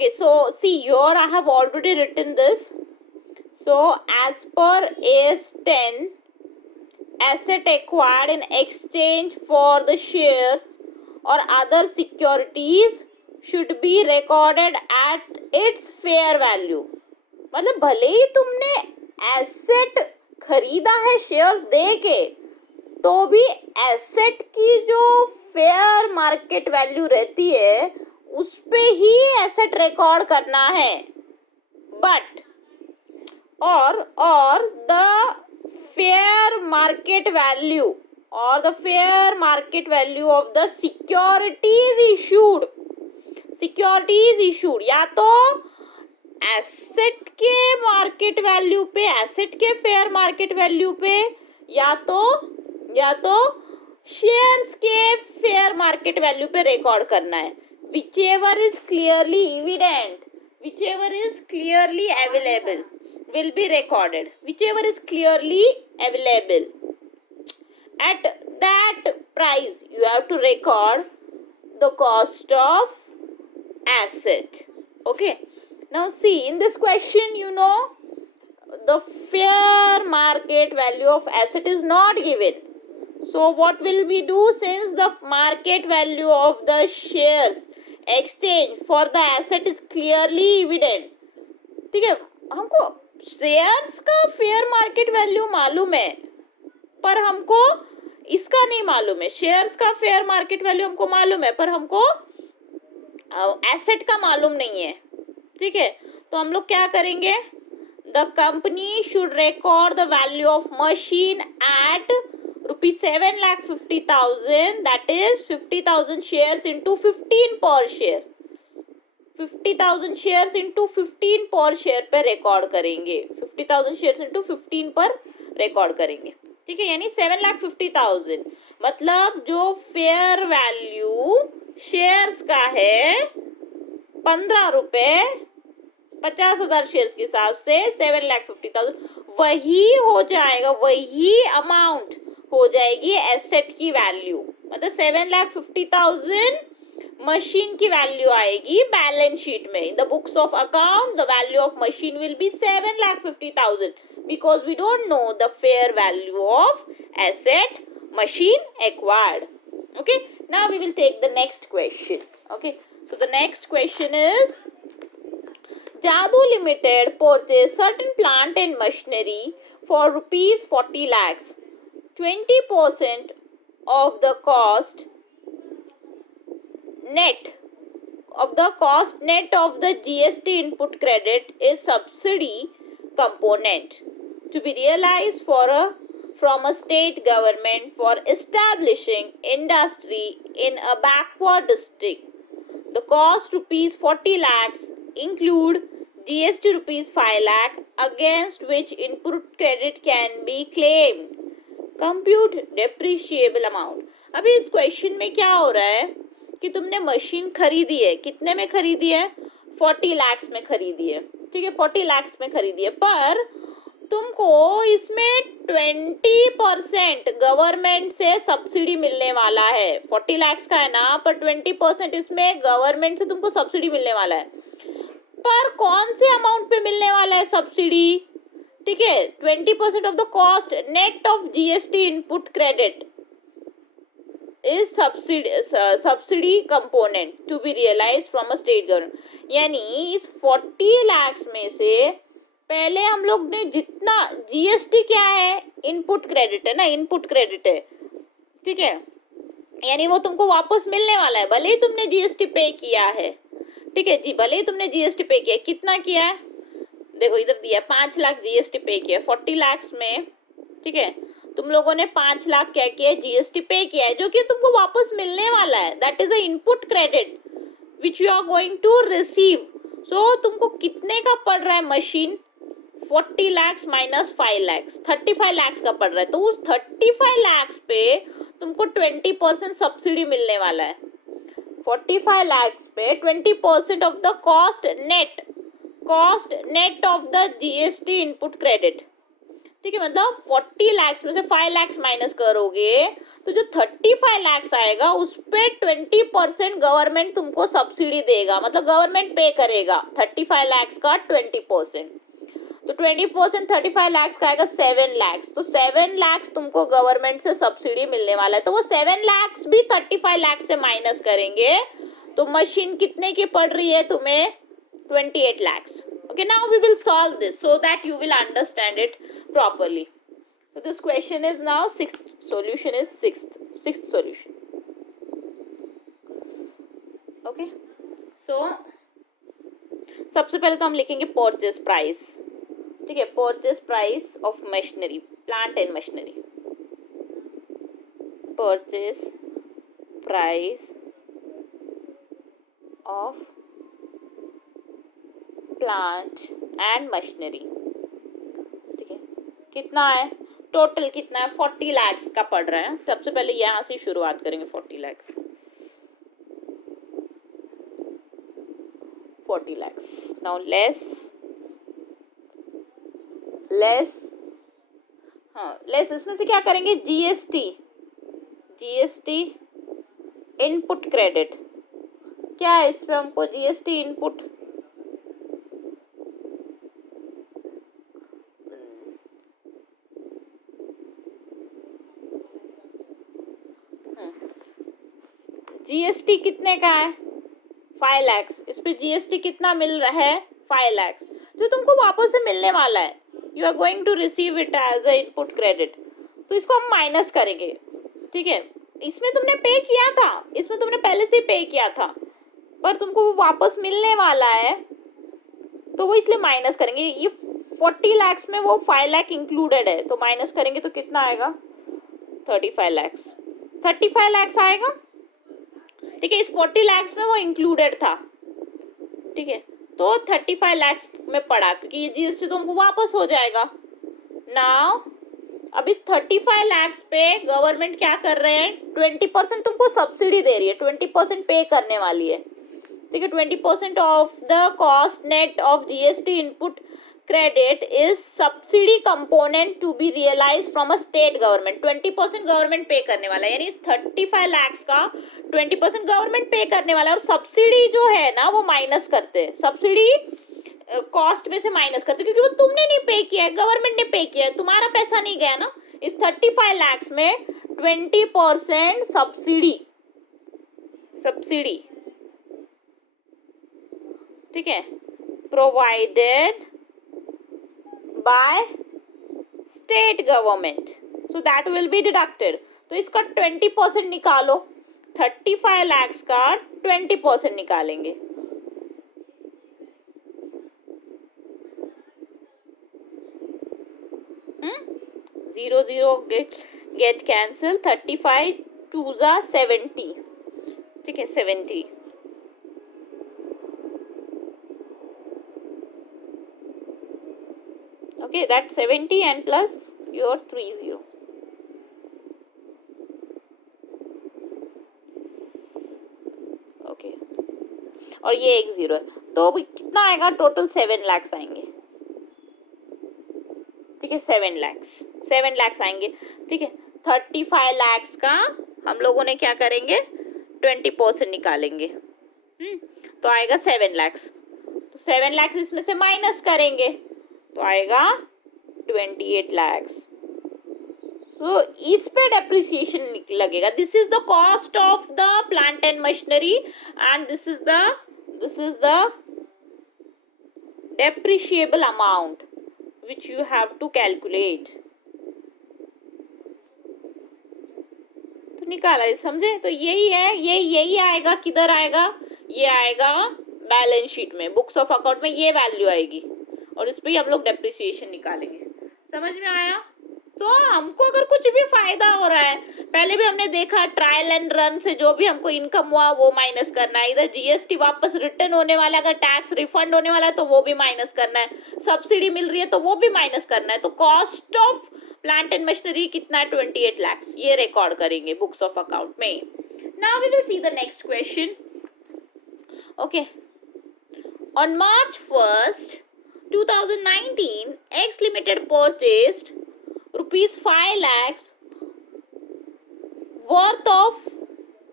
Okay, so see here I have already written this. So as per AS 10, asset acquired in exchange for the shares or other securities should be recorded at its fair value. मतलब भले ही तुमने asset खरीदा है shares दे के, तो भी asset की जो फेयर मार्केट वैल्यू रहती है उस पे ही एसेट रिकॉर्ड करना है. बट और द फेयर मार्केट वैल्यू और the fair market value of the securities issued या तो एसेट के मार्केट वैल्यू पे, एसेट के फेयर मार्केट वैल्यू पे, या तो शेयर्स के फेयर मार्केट वैल्यू पे रिकॉर्ड करना है. whichever is clearly evident, whichever is clearly available will be recorded. Whichever is clearly available, at that price you have to record the cost of asset. Okay, now see, in this question, you know, the fair market value of asset is not given. So what will we do? Since the market value of the shares exchange for the asset is clearly evident, ठीक है, हमको shares का fair market value मालूम है पर हमको इसका नहीं मालूम है. शेयर्स का फेयर मार्केट वैल्यू हमको मालूम है पर हमको एसेट का मालूम नहीं है. ठीक है, तो हम लोग क्या करेंगे? The company should record the value of machine eight ₹7,50,000, that is 50,000 shares into 15 per share. 50,000 shares into 15 per share पे रिकॉर्ड करेंगे. 50,000 shares into 15 पर रिकॉर्ड करेंगे. ठीक है, यानी 7,50,000 मतलब जो फेयर वैल्यू शेयर्स का है ₹15, 50,000 शेयर्स के हिसाब से 7,50,000 वही हो जाएगा, वही अमाउंट हो जाएगी एसेट की वैल्यू. मतलब 7,50,000 मशीन की वैल्यू आएगी बैलेंस शीट में. In the books of account the value of machine will be 7,50,000 because we don't know the fair value of asset machine acquired. Okay, now we will take the next question. Okay, so the next question is, Jadu Limited purchased certain plant and machinery for ₹40 lakhs. 20% of the cost net of the GST input credit is subsidy component to be realized from a state government for establishing industry in a backward district. The cost ₹40 lakhs include GST ₹5 lakh against which input credit can be claimed. Compute depreciable amount. अभी इस question में क्या हो रहा है कि तुमने machine खरीदी है. कितने में खरीदी है? 40 lakhs में खरीदी है. ठीक है, 40 lakhs में खरीदी है, पर तुमको इसमें 20% गवर्नमेंट से सब्सिडी मिलने वाला है. 40 lakhs का है ना, पर 20% इसमें गवर्नमेंट से तुमको सब्सिडी मिलने वाला है. पर कौन से अमाउंट पे मिलने वाला है सब्सिडी? ठीक है, 20% off the cost net of GST input credit is subsidy component to be realise from a state government. यानी इस 40 lakhs में से पहले हम लोग ने जितना GST क्या है, इनपुट क्रेडिट है ना, इनपुट क्रेडिट है. ठीक है, यानी वो तुमको वापस मिलने वाला है भले ही तुमने GST पे किया है. ठीक है जी, भले ही तुमने GST पे किया. कितना किया है? देखो इधर दिया 5 लाख GST पे किया 40 lakhs में. ठीक है, तुम लोगों ने 5 लाख क्या किया? GST पे किया है, जो कि तुमको वापस मिलने वाला है. That is a input credit which you are going to receive. So तुमको कितने का पड़ रहा है machine? 40 lakhs minus 5 lakhs, 35 lakhs का पड़ रहा है. तो उस 35 lakhs पे तुमको 20% सब्सिडी मिलने वाला है. 45 lakhs पे 20% off the cost net of the GST input credit. ठीक है, मतलब 40 lakhs में से 5 lakhs माइनस करोगे तो जो 35 lakhs आएगा उस पे 20% गवर्नमेंट तुमको सब्सिडी देगा, मतलब गवर्नमेंट पे करेगा 35 lakhs का 20%। तो 20% 35 lakhs का आएगा 7 lakhs, तो 7 lakhs तुमको गवर्नमेंट से सब्सिडी मिलने वाला है। तो वो 7 lakhs भी 35 lakhs से माइनस करेंगे तो मशीन कितने की पड़ रही है तुम्हें? 28 lakhs। Okay, now we will solve this so that you will understand it properly. So this question is now sixth solution is sixth solution. Okay, so सबसे पहले तो हम लिखेंगे परचेज प्राइस। ठीक है, purchase price of machinery, plant and machinery. Purchase price of plant and machinery. ठीक है, कितना है टोटल, कितना है? 40 lakhs का पड़ रहा है। सबसे पहले यहाँ से शुरुआत करेंगे। 40 lakhs, 40 lakhs। नाउ लेस इसमें से क्या करेंगे? GST input credit. क्या है इसमें हमको? जीएसटी इनपुट जीएसटी कितने का है? 5 lakhs। इस पे जीएसटी कितना मिल रहा है? 5 lakhs, जो तुमको वापस से मिलने वाला है। You are going to receive it as a input credit. तो इसको हम माइनस करेंगे। ठीक है, इसमें तुमने पे किया था, इसमें तुमने पहले से पे किया था, पर तुमको वो वापस मिलने वाला है तो वो इसलिए माइनस करेंगे। ये 40 lakhs में वो 5 lakh इंक्लूडेड है, तो माइनस करेंगे तो कितना आएगा? 35 lakhs। 35 lakhs आएगा। ठीक है, इस 40 lakhs में वो इंक्लूडेड था। ठीक है, तो 35 lakhs में पड़ा, क्योंकि ये जीएसटी तो हमको वापस हो जाएगा। नाउ अब इस 35 lakhs पे गवर्नमेंट क्या कर रहे हैं? 20% तुमको सब्सिडी दे रही है, 20% पे करने वाली है। ठीक है, 20% off the cost net of GST input credit is subsidy component to be realized from a state government। 20% government पे करने वाला है, यानी इस 35 lakhs का 20% गवर्नमेंट पे करने वाला है। और सब्सिडी जो है ना वो माइनस करते हैं, सब्सिडी कॉस्ट में से माइनस करते हैं, क्योंकि वो तुमने नहीं पे किया है, गवर्नमेंट ने पे किया है, तुम्हारा पैसा नहीं गया ना। इस 35 lakhs में 20% सब्सिडी ठीक है provided by state government, so that will be deducted। तो इसका 20% निकालो, 35 lakhs का 20% निकालेंगे। जीरो जीरो गेट कैंसिल, 35 2 जा 70। ठीक है, 70। Okay, that's 70 and plus your 30। Okay, और ये एक 0 है, तो कितना आएगा? टोटल 7 lakhs आएंगे। ठीक है, 7 lakhs आएंगे। ठीक है, 35 lakhs का हम लोगों ने क्या करेंगे? 20% निकालेंगे। तो आएगा 7 lakhs। तो 7 lakhs इसमें से माइनस करेंगे तो आएगा 28 lakhs। तो इस पे डेप्रिसिएशन लगेगा। This is the cost of the plant and machinery and this is the depreciable amount which you have to calculate। तो निकाला, समझे? तो यही है, यही आएगा। किधर आएगा? ये आएगा बैलेंस शीट में, बुक्स ऑफ अकाउंट में ये वैल्यू आएगी और इस पे ही हम लोग डेप्रिसिएशन निकालेंगे। समझ में आया? तो हमको अगर कुछ भी फायदा हो रहा है, पहले भी हमने देखा ट्रायल एंड रन से जो भी हमको इनकम हुआ वो माइनस करना है। इधर जीएसटी वापस रिटर्न होने वाला, अगर टैक्स रिफंड होने वाला है तो वो भी माइनस करना है, सब्सिडी मिल रही है तो वो भी माइनस करना है। तो cost of plant and machinery कितना है? 28 lakhs। ये रिकॉर्ड करेंगे बुक्स ऑफ अकाउंट में। Now we will see the next question. Okay, on March 1st 2019, X Limited purchased ₹5 lakhs worth of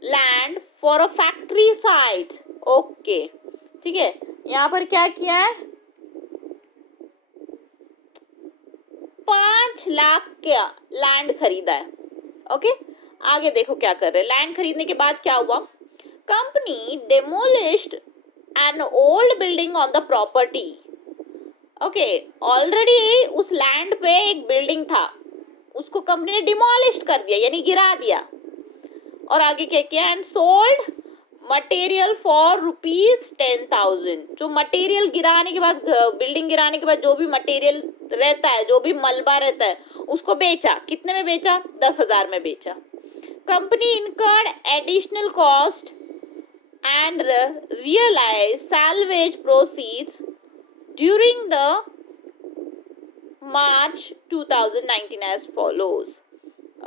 land for a factory site. Okay, ठीक है, यहाँ पर क्या किया है, 5 लाख का लैंड खरीदा है. ओके, आगे देखो क्या कर रहे हैं. लैंड खरीदने के बाद क्या हुआ, company demolished an old building on the property. Okay, already उस लैंड पे एक बिल्डिंग था, उसको कंपनी ने डिमोलिश कर दिया, यानी गिरा दिया. और आगे क्या किया, एंड सोल्ड मटेरियल फॉर ₹10,000. जो मटेरियल गिराने के बाद, बिल्डिंग गिराने के बाद जो भी मटेरियल रहता है, जो भी मलबा रहता है, उसको बेचा. कितने में बेचा, 10,000 में बेचा. Company incurred additional cost and realise salvage proceeds during the March 2019 as follows.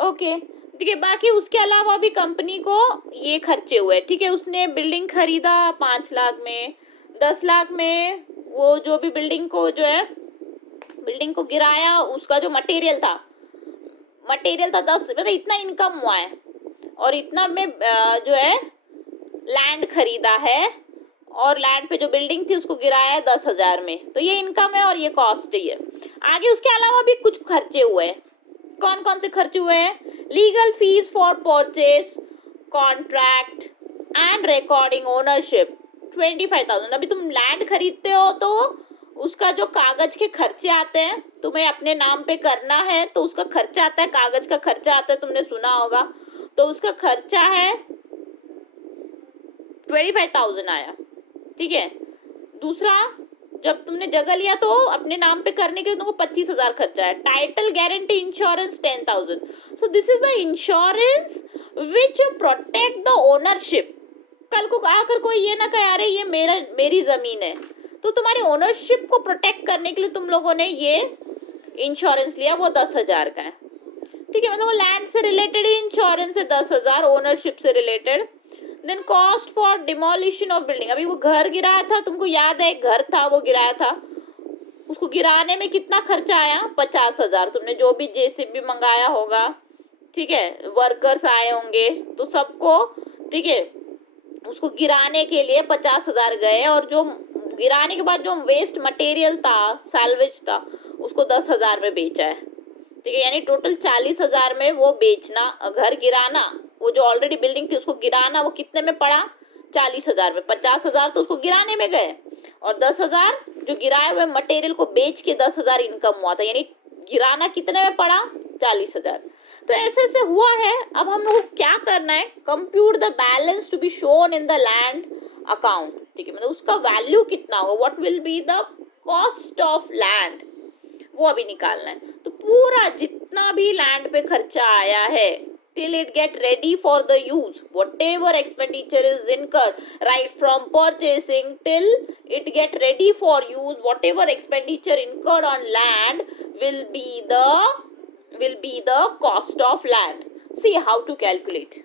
Okay, ठीक है. बाकी उसके अलावा भी कंपनी को ये खर्चे हुए. ठीक है, उसने बिल्डिंग खरीदा 5 लाख में, 10 लाख में वो जो भी बिल्डिंग को जो है, बिल्डिंग को गिराया, उसका जो मटेरियल था 10, मतलब इतना इनकम हुआ है. और इतना में जो है लैंड खरीदा है, और लैंड पे जो बिल्डिंग थी उसको गिराया है 10,000 में. तो ये इनकम है और ये कॉस्ट है. आगे उसके अलावा भी कुछ खर्चे हुए हैं. कौन कौन से खर्चे हुए हैं, legal fees for purchase, contract and recording ownership 25,000. अभी तुम लैंड खरीदते हो तो उसका जो कागज के खर्चे आते हैं, तुम्हें अपने नाम पे करना है तो उसका खर्चा आता है, कागज का खर्चा आता है, तुमने सुना होगा. तो उसका खर्चा है 25,000 आया. ठीक है. दूसरा, जब तुमने जगह लिया तो अपने नाम पे करने के लिए तुमको 25,000 खर्चा है. Title guarantee insurance 10,000. So this is the insurance which protect the ownership. कल को आकर कोई ये ना कहे अरे ये मेरी जमीन है, तो तुम्हारी ओनरशिप को प्रोटेक्ट करने के लिए तुम लोगों ने ये इंश्योरेंस लिया, वो 10,000 का है. ठीक है, मतलब लैंड से रिलेटेड इंश्योरेंस है 10,000, ओनरशिप से related. Then cost for demolition of building. अभी वो घर गिराया था, तुमको याद है, एक घर था वो गिराया था, उसको गिराने में कितना खर्चा आया, 50,000. तुमने जो भी जेसीबी मंगाया होगा, ठीक है, वर्कर्स आए होंगे, तो सबको, ठीक है, उसको गिराने के लिए 50,000 गए. और जो गिराने के बाद जो वेस्ट मटेरियल था, सैल्वेज था, उसको 10,000 में बेचा है. ठीक है, यानी टोटल 40,000 में वो बेचना, घर गिराना, वो जो ऑलरेडी बिल्डिंग थी उसको गिराना, वो कितने में पड़ा, 40,000 में. 50,000 तो उसको गिराने में गए, और 10,000 जो गिराए हुए मटेरियल को बेच के 10,000 इनकम हुआ था, यानी गिराना कितने में पड़ा, 40,000. तो ऐसे ऐसे हुआ है. अब हम लोग को क्या करना है, compute the balance to be shown in the land account. ठीक है, मतलब उसका वैल्यू कितना होगा, what will be the cost of land, वो अभी निकालना है. तो पूरा जितना भी लैंड पे खर्चा आया है, till it get ready for the use, whatever expenditure is incurred right from purchasing till it get ready for use, whatever expenditure incurred on land will be the cost of land. See how to calculate.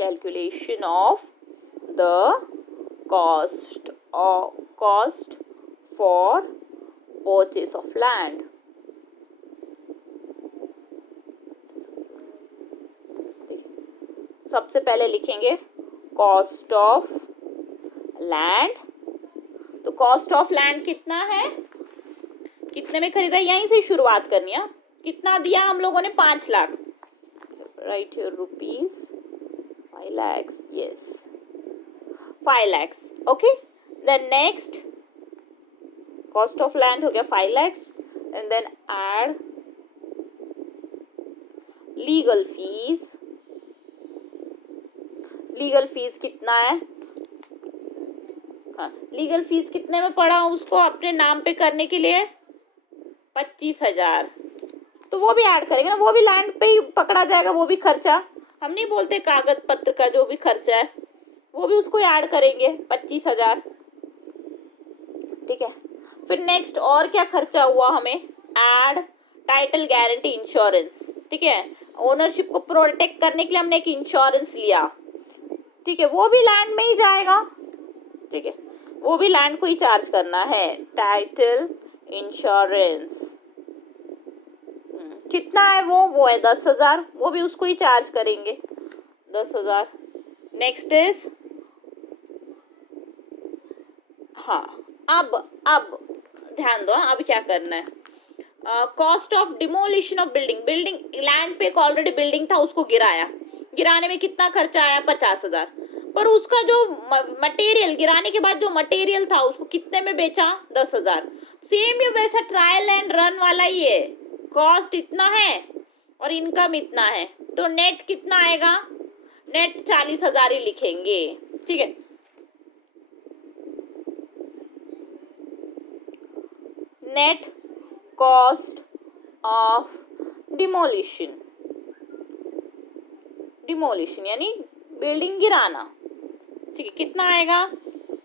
Calculation of the cost for purchase of land. सबसे पहले लिखेंगे cost of land. तो cost of land कितना है, कितने में खरीदा, यहीं से शुरुआत करनी है. कितना दिया हम लोगों ने, 5 lakh. Right here rupees 5 lakhs, yes, 5 lakhs. Okay, then next cost of land हो गया 5 lakhs, and then add legal fees. Legal fees कितना है, हाँ, लीगल फीस कितने में पड़ा उसको अपने नाम पे करने के लिए, 25,000. तो वो भी ऐड करेंगे ना, वो भी लैंड पे ही पकड़ा जाएगा, वो भी खर्चा. हम नहीं बोलते कागज पत्र का जो भी खर्चा है, वो भी उसको ऐड करेंगे, 25,000. ठीक है. फिर नेक्स्ट और क्या खर्चा हुआ हमें, ऐड टाइटल गारंटी इंश्योरेंस. ठीक है, ओनरशिप को प्रोटेक्ट करने के लिए हमने एक इंश्योरेंस लिया, ठीक है, वो भी लैंड में ही जाएगा, ठीक है, वो भी लैंड को ही चार्ज करना है, टाइटल इंश्योरेंस। कितना है वो है 10,000, वो भी उसको ही चार्ज करेंगे 10,000। नेक्स्ट इज, हाँ अब ध्यान दो, अब क्या करना है, cost of demolition of building, building land पे एक ऑलरेडी बिल्डिंग था, उसको गिराने में कितना खर्चा आया 50,000, पर उसका जो मटेरियल गिराने के बाद जो मटेरियल था उसको कितने में बेचा 10,000। सेम ये वैसा ट्रायल एंड रन वाला ही है, कॉस्ट इतना है और इनकम इतना है, तो नेट कितना आएगा, नेट 40,000 ही लिखेंगे, ठीक है। नेट कॉस्ट ऑफ डिमोलिशन यानी बिल्डिंग गिराना, ठीक है, कितना आएगा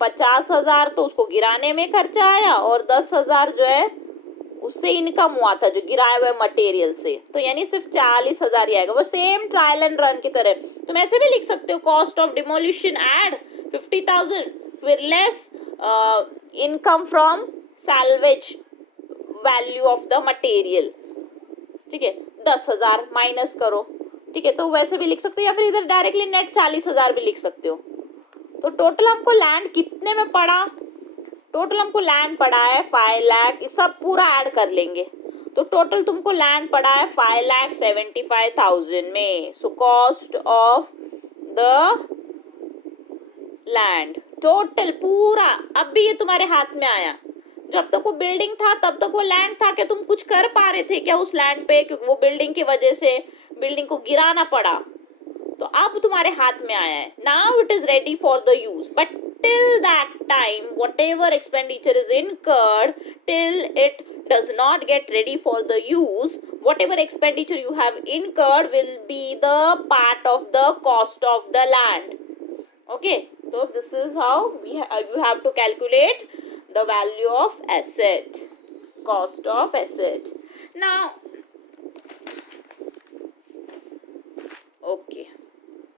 50,000, तो उसको गिराने में खर्चा आया और 10,000 जो है उससे इनकम हुआ था जो गिराए हुए मटेरियल से, तो यानी सिर्फ 40,000 ही आएगा। वो सेम ट्रायल एंड रन की तरह तुम ऐसे भी लिख सकते हो, कॉस्ट ऑफ डिमोलिशन एड 50,000 फिर less income from salvage value of the material, ठीक है, 10,000 माइनस करो, ठीक है, तो वैसे भी लिख सकते हो, या फिर इधर डायरेक्टली नेट 40,000 भी लिख सकते हो। तो टोटल हमको लैंड कितने में पड़ा, टोटल हमको लैंड पड़ा है 5 लाख, सब पूरा ऐड कर लेंगे, तो टोटल तुमको लैंड पड़ा है 5,75,000 में। So cost of the land total पूरा, अब भी ये तुम्हारे हाथ में आया, जब तक वो बिल्डिंग था तब तक वो लैंड था, क्या तुम कुछ कर पा रहे थे क्या उस लैंड पे, क्योंकि वो बिल्डिंग की वजह से बिल्डिंग को गिराना पड़ा, तो अब तुम्हारे हाथ में आया है, now it is ready for the use, but till that time whatever expenditure is incurred, till it does not get ready for the use, whatever expenditure you have incurred will be the part of the cost of the land, okay, so this is how you have to calculate the value of asset, cost of asset. Now